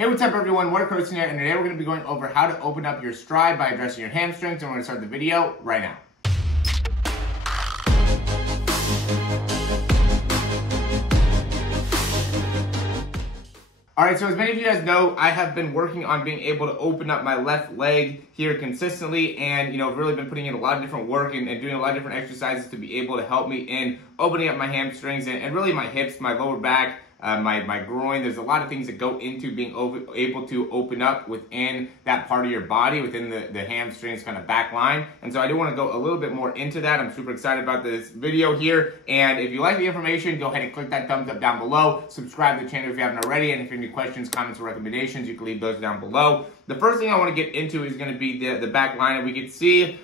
Hey, what's up everyone, Morey Croson here, and today we're going to be going over how to open up your stride by addressing your hamstrings, and we're going to start the video right now. Alright, so as many of you guys know, I have been working on being able to open up my left leg here consistently, and really been putting in a lot of different work and doing a lot of different exercises to be able to help me in opening up my hamstrings and really my hips, my lower back, my groin. There's a lot of things that go into being able to open up within that part of your body, within the hamstrings kind of back line. And so I do want to go a little bit more into that. I'm super excited about this video here. And if you like the information, go ahead and click that thumbs up down below. Subscribe to the channel if you haven't already. And if you have any questions, comments, or recommendations, you can leave those down below. The first thing I want to get into is going to be the back line, and we can see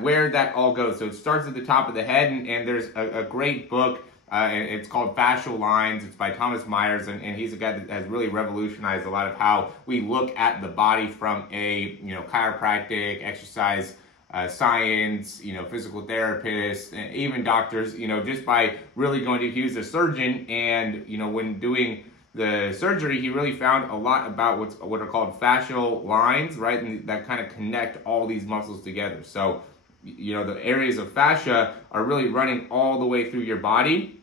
where that all goes. So it starts at the top of the head, and there's a great book. It's called Fascial Lines. It's by Thomas Myers, and he's a guy that has really revolutionized a lot of how we look at the body from a chiropractic, exercise science, physical therapists, and even doctors. Just by really going to use a surgeon, and when doing the surgery, he really found a lot about what are called fascial lines, right, and that kind of connect all these muscles together. So the areas of fascia are really running all the way through your body.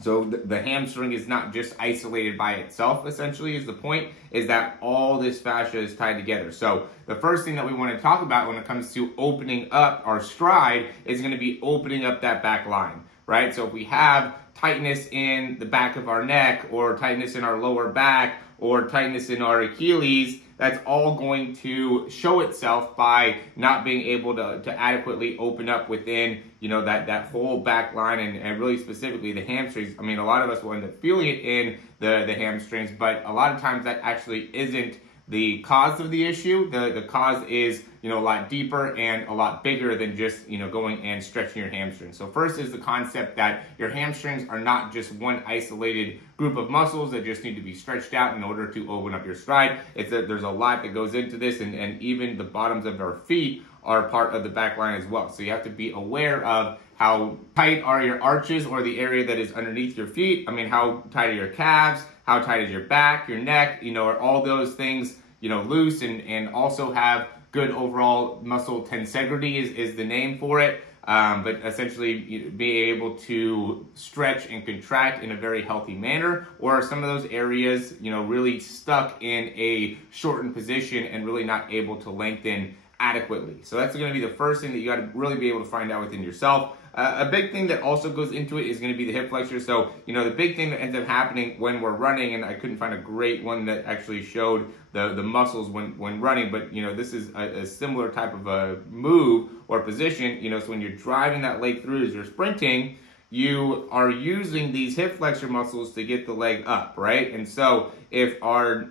So the hamstring is not just isolated by itself, essentially, is the point, is that all this fascia is tied together. So the first thing that we want to talk about when it comes to opening up our stride is going to be opening up that back line, right? So if we have tightness in the back of our neck, or tightness in our lower back, or tightness in our Achilles, that's all going to show itself by not being able to adequately open up within, that whole back line, and really specifically the hamstrings. I mean, a lot of us will end up feeling it in the hamstrings, but a lot of times that actually isn't the cause of the issue. The cause is, a lot deeper and a lot bigger than just, going and stretching your hamstrings. So first is the concept that your hamstrings are not just one isolated group of muscles that just need to be stretched out in order to open up your stride. It's that there's a lot that goes into this, and even the bottoms of our feet are part of the back line as well. So you have to be aware of how tight are your arches, or the area that is underneath your feet. I mean, how tight are your calves? How tight is your back, your neck? Are all those things, loose, and also have good overall muscle tensegrity is the name for it. But essentially being able to stretch and contract in a very healthy manner, or some of those areas, really stuck in a shortened position and really not able to lengthen adequately. So that's going to be the first thing that you got to really be able to find out within yourself. A big thing that also goes into it is going to be the hip flexors. So, the big thing that ends up happening when we're running, and I couldn't find a great one that actually showed the muscles when running, but, this is a similar type of a move or position, so when you're driving that leg through as you're sprinting, you are using these hip flexor muscles to get the leg up, right? And so if our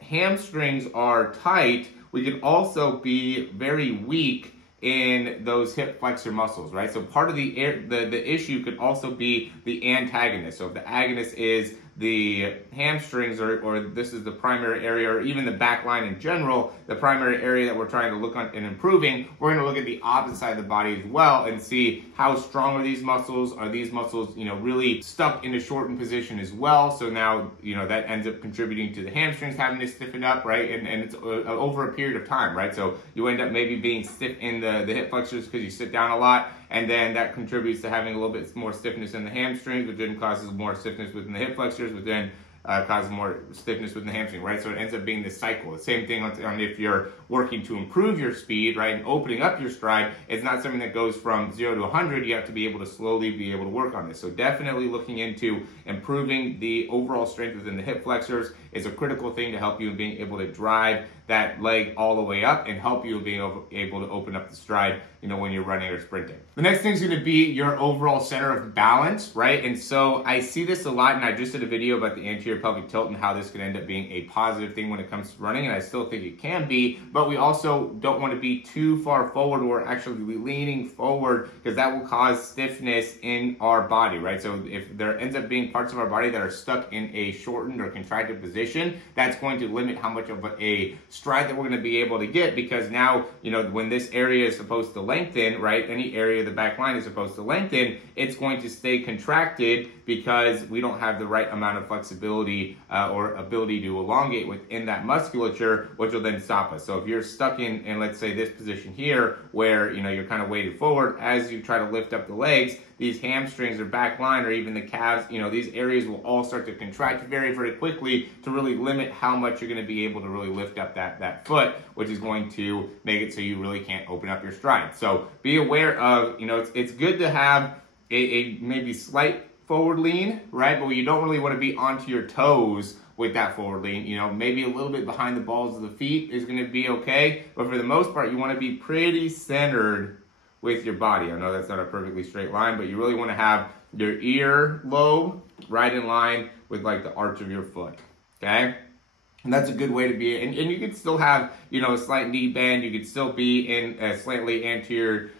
hamstrings are tight, we can also be very weak in those hip flexor muscles, right? So part of the issue could also be the antagonist. So if the agonist is the hamstrings, or this is the primary area, or even the back line in general, the primary area that we're trying to look on and improving, we're going to look at the opposite side of the body as well and see how strong are these muscles. Are these muscles, really stuck in a shortened position as well? So now, that ends up contributing to the hamstrings having to stiffen up, right? And it's over a period of time, right? So you end up maybe being stiff in the hip flexors because you sit down a lot, and then that contributes to having a little bit more stiffness in the hamstrings, which then causes more stiffness within the hip flexors, which then causes more stiffness within the hamstring, right? So it ends up being this cycle. The same thing on if you're working to improve your speed, right, and opening up your stride. It's not something that goes from 0 to 100. You have to be able to slowly be able to work on this. So definitely looking into improving the overall strength within the hip flexors is a critical thing to help you in being able to drive that leg all the way up and help you being able to open up the stride, when you're running or sprinting. The next thing is going to be your overall center of balance, right? And so I see this a lot, and I just did a video about the anterior pelvic tilt and how this can end up being a positive thing when it comes to running, and I still think it can be, but we also don't want to be too far forward or actually leaning forward, because that will cause stiffness in our body, right? So if there ends up being parts of our body that are stuck in a shortened or contracted position, that's going to limit how much of a stride that we're going to be able to get, because now, when this area is supposed to lengthen, right, any area of the back line is supposed to lengthen, it's going to stay contracted because we don't have the right amount of flexibility flexibility or ability to elongate within that musculature, which will then stop us. So if you're stuck in let's say this position here, where you're kind of weighted forward, as you try to lift up the legs, these hamstrings or back line or even the calves, these areas will all start to contract very, very quickly to really limit how much you're going to be able to really lift up that foot, which is going to make it so you really can't open up your stride. So be aware of, it's good to have a maybe slight forward lean, right? But you don't really want to be onto your toes with that forward lean. Maybe a little bit behind the balls of the feet is going to be okay. But for the most part, you want to be pretty centered with your body. I know that's not a perfectly straight line, but you really want to have your ear lobe right in line with like the arch of your foot, okay? And that's a good way to be. And you could still have, a slight knee bend. You could still be in a slightly anterior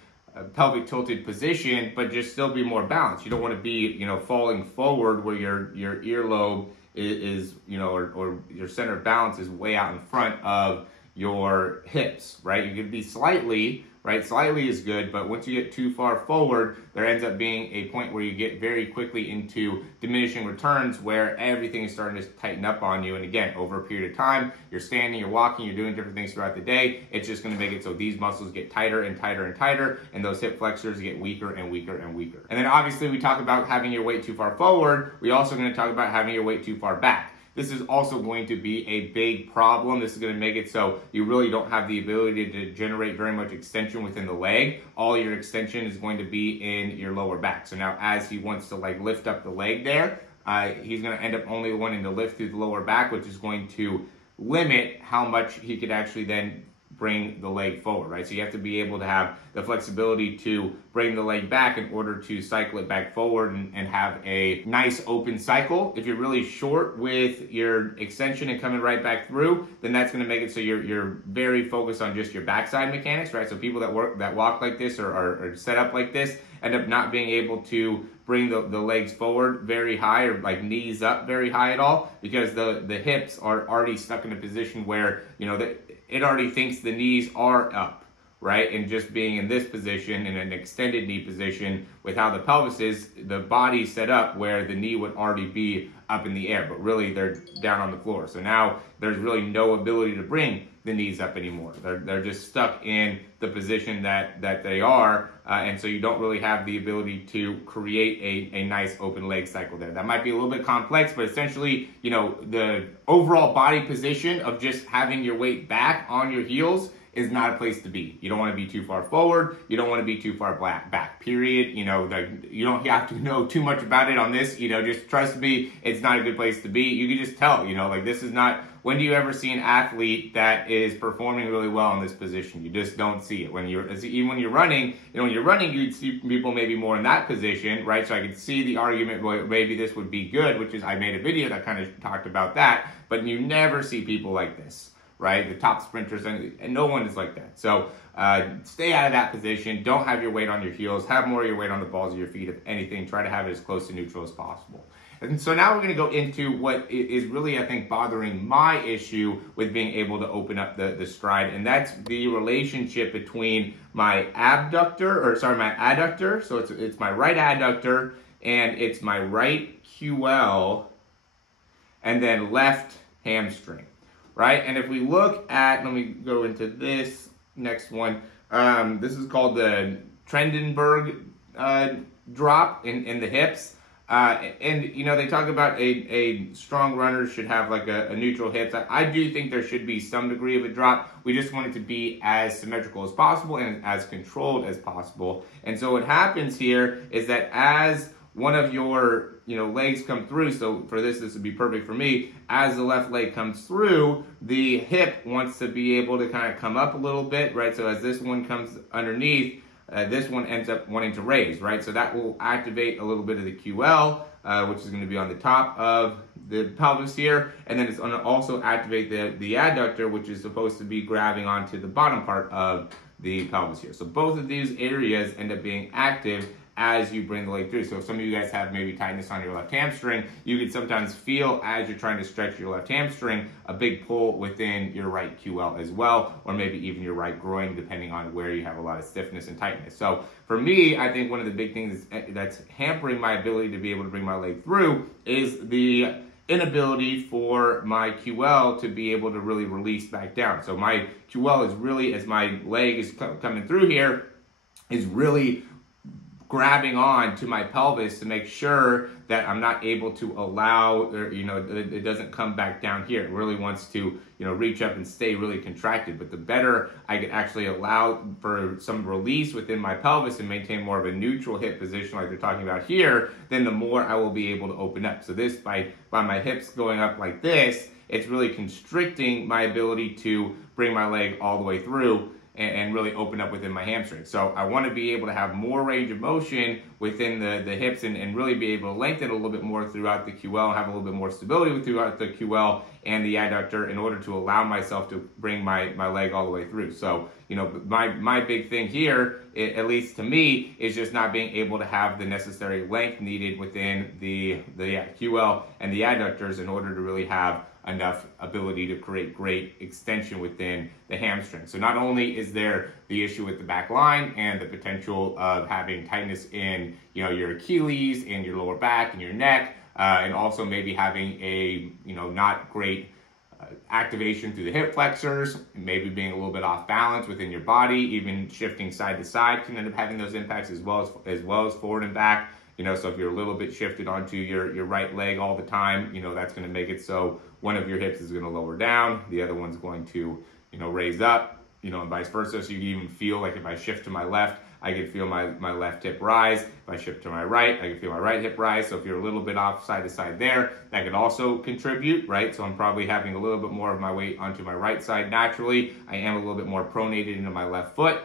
pelvic tilted position, but just still be more balanced. You don't want to be, falling forward where your earlobe is, or your center of balance is way out in front of your hips, right? You could be slightly, right? Slightly is good, but once you get too far forward, there ends up being a point where you get very quickly into diminishing returns where everything is starting to tighten up on you. And again, over a period of time, you're standing, you're walking, you're doing different things throughout the day. It's just going to make it so these muscles get tighter and tighter and tighter, and those hip flexors get weaker and weaker and weaker. And then obviously we talk about having your weight too far forward. We also going to talk about having your weight too far back. This is also going to be a big problem. This is going to make it so you really don't have the ability to generate very much extension within the leg. All your extension is going to be in your lower back. So now as he wants to like lift up the leg there, he's going to end up only wanting to lift through the lower back, which is going to limit how much he could actually then bring the leg forward, right? So you have to be able to have the flexibility to bring the leg back in order to cycle it back forward and have a nice open cycle. If you're really short with your extension and coming right back through, then that's going to make it so you're very focused on just your backside mechanics, right? So people that walk like this or are set up like this end up not being able to bring the legs forward very high or like knees up very high at all, because the hips are already stuck in a position where it already thinks the knees are up, right? And just being in this position, in an extended knee position, with how the pelvis is, the body's set up where the knee would already be up in the air, but really they're down on the floor. So now there's really no ability to bring the knees up anymore. They're just stuck in the position that they are, and so you don't really have the ability to create a nice open leg cycle there. That might be a little bit complex, but essentially, the overall body position of just having your weight back on your heels is not a place to be. You don't want to be too far forward. You don't want to be too far back, period. You don't have to know too much about it on this. Just trust me, it's not a good place to be. You can just tell, this is not. When do you ever see an athlete that is performing really well in this position? You just don't see it. Even when you're running, you'd see people maybe more in that position, right? So I could see the argument, well, maybe this would be good, which is, I made a video that kind of talked about that, but you never see people like this, right? The top sprinters, and no one is like that. So stay out of that position. Don't have your weight on your heels. Have more of your weight on the balls of your feet. If anything, try to have it as close to neutral as possible. And so now we're going to go into what is really, I think, bothering my issue with being able to open up the stride, and that's the relationship between my adductor. So it's my right adductor, and it's my right QL, and then left hamstring, right? And if we look at, let me go into this next one. This is called the Trendelenburg drop in the hips. And they talk about a strong runner should have like a neutral hips. I do think there should be some degree of a drop. We just want it to be as symmetrical as possible and as controlled as possible. And so what happens here is that as one of your legs come through, so for this would be perfect for me, as the left leg comes through, the hip wants to be able to kind of come up a little bit, right? So as this one comes underneath, this one ends up wanting to raise, right? So that will activate a little bit of the QL, which is going to be on the top of the pelvis here. And then it's going to also activate the adductor, which is supposed to be grabbing onto the bottom part of the pelvis here. So both of these areas end up being active as you bring the leg through. So if some of you guys have maybe tightness on your left hamstring, you can sometimes feel as you're trying to stretch your left hamstring, a big pull within your right QL as well, or maybe even your right groin, depending on where you have a lot of stiffness and tightness. So for me, I think one of the big things that's hampering my ability to be able to bring my leg through is the inability for my QL to be able to really release back down. So my QL is really, as my leg is coming through here, is really grabbing on to my pelvis to make sure that I'm not able to allow, or, it doesn't come back down here. It really wants to, reach up and stay really contracted. But the better I can actually allow for some release within my pelvis and maintain more of a neutral hip position like they're talking about here, then the more I will be able to open up. So this, by my hips going up like this, it's really constricting my ability to bring my leg all the way through and really open up within my hamstring. So I want to be able to have more range of motion within the hips and really be able to lengthen a little bit more throughout the QL, have a little bit more stability throughout the QL and the adductor in order to allow myself to bring my leg all the way through. So, my big thing here, at least to me, is just not being able to have the necessary length needed within the QL and the adductors in order to really have enough ability to create great extension within the hamstring. So not only is there the issue with the back line and the potential of having tightness in your Achilles and your lower back and your neck, and also maybe having a not great activation through the hip flexors, maybe being a little bit off balance within your body, even shifting side to side can end up having those impacts as well as forward and back. So if you're a little bit shifted onto your right leg all the time, that's going to make it so one of your hips is going to lower down, the other one's going to, raise up, and vice versa. So you can even feel like if I shift to my left, I can feel my left hip rise. If I shift to my right, I can feel my right hip rise. So if you're a little bit off side to side there, that could also contribute, right? So I'm probably having a little bit more of my weight onto my right side naturally. I am a little bit more pronated into my left foot.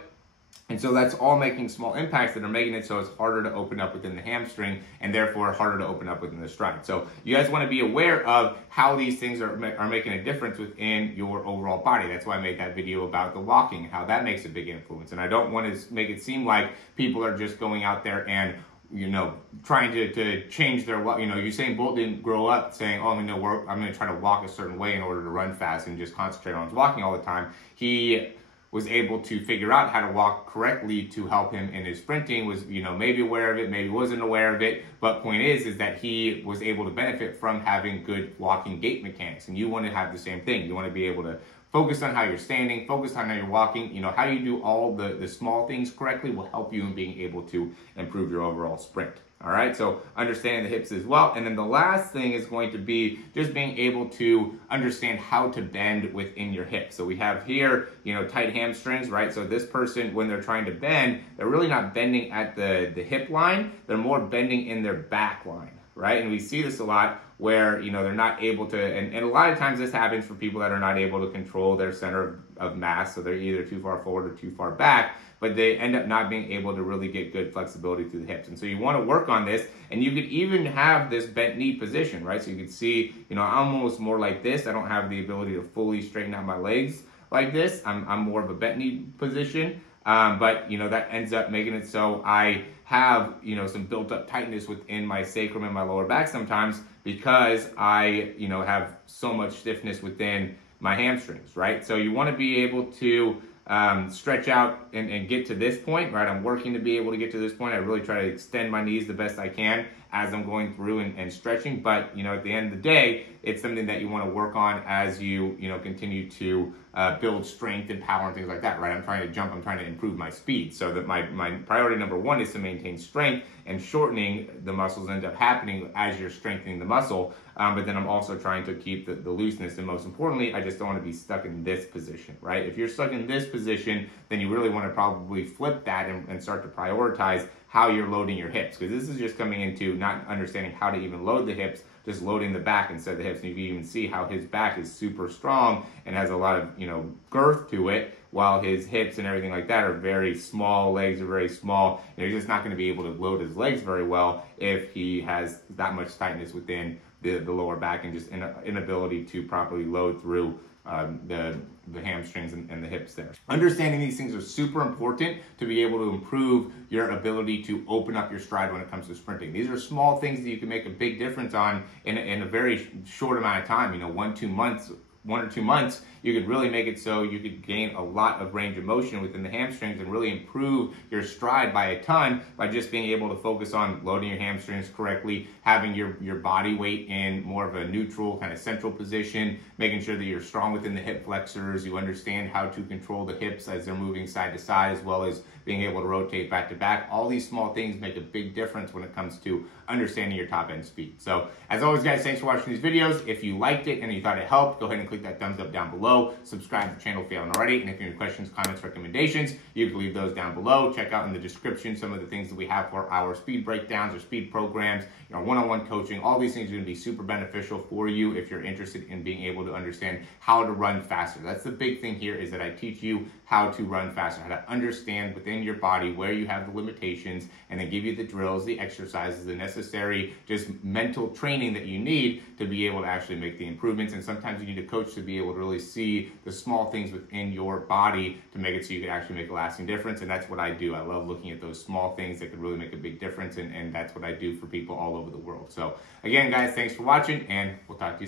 And so that's all making small impacts that are making it so it's harder to open up within the hamstring and therefore harder to open up within the stride. So you guys want to be aware of how these things are making a difference within your overall body. That's why I made that video about the walking and how that makes a big influence. And I don't want to make it seem like people are just going out there and trying to change their, Usain Bolt didn't grow up saying, oh, I'm going to try to walk a certain way in order to run fast and just concentrate on his walking all the time. He was able to figure out how to walk correctly to help him in his sprinting, was, maybe aware of it, maybe wasn't aware of it, but point is that he was able to benefit from having good walking gait mechanics, and you want to have the same thing. You want to be able to focus on how you're standing, focus on how you're walking, how you do all the small things correctly will help you in being able to improve your overall sprint. All right, so understanding the hips as well. And then the last thing is going to be just being able to understand how to bend within your hips. So we have here, tight hamstrings, right? So this person, when they're trying to bend, they're really not bending at the hip line. They're more bending in their back line, right? And we see this a lot where, they're not able to, and a lot of times this happens for people that are not able to control their center of mass. So they're either too far forward or too far back, but they end up not being able to really get good flexibility through the hips. And so you want to work on this, and you could even have this bent knee position, right? So you can see, I'm almost more like this. I don't have the ability to fully straighten out my legs like this. I'm more of a bent knee position, but that ends up making it so I have, some built up tightness within my sacrum and my lower back sometimes because I, have so much stiffness within my hamstrings, right? So you want to be able to stretch out and get to this point, right? I'm working to be able to get to this point. I really try to extend my knees the best I can as I'm going through and stretching. But, at the end of the day, it's something that you want to work on as you, continue to build strength and power and things like that, right? I'm trying to jump, I'm trying to improve my speed. So that my priority number one is to maintain strength, and shortening the muscles ends up happening as you're strengthening the muscle. But then I'm also trying to keep the looseness. And most importantly, I just don't want to be stuck in this position, right? If you're stuck in this position, then you really want to probably flip that and start to prioritize how you're loading your hips, because this is just coming into not understanding how to even load the hips, just loading the back instead of the hips. And you can even see how his back is super strong and has a lot of girth to it, while his hips and everything like that are very small, legs are very small, and he's just not going to be able to load his legs very well if he has that much tightness within the lower back and just inability to properly load through the hamstrings and the hips there. Understanding these things are super important to be able to improve your ability to open up your stride when it comes to sprinting. These are small things that you can make a big difference on in a very short amount of time. 1 or 2 months, you could really make it so you could gain a lot of range of motion within the hamstrings and really improve your stride by a ton by just being able to focus on loading your hamstrings correctly, having your body weight in more of a neutral kind of central position, making sure that you're strong within the hip flexors, you understand how to control the hips as they're moving side to side, as well as being able to rotate back to back. All these small things make a big difference when it comes to understanding your top end speed. So as always, guys, thanks for watching these videos. If you liked it and you thought it helped, go ahead and click that thumbs up down below. Subscribe to the channel if you haven't already. And if you have any questions, comments, recommendations, you can leave those down below. Check out in the description some of the things that we have for our speed breakdowns or speed programs, one-on-one coaching. All these things are going to be super beneficial for you if you're interested in being able to understand how to run faster. That's the big thing here, is that I teach you how to run faster, how to understand within your body where you have the limitations, and then give you the drills, the exercises, the necessary just mental training that you need to be able to actually make the improvements. And sometimes you need a coach to be able to really see the small things within your body to make it so you can actually make a lasting difference. And that's what I do. I love looking at those small things that could really make a big difference, and that's what I do for people all over the world. So again, guys, thanks for watching, and we'll talk to you soon.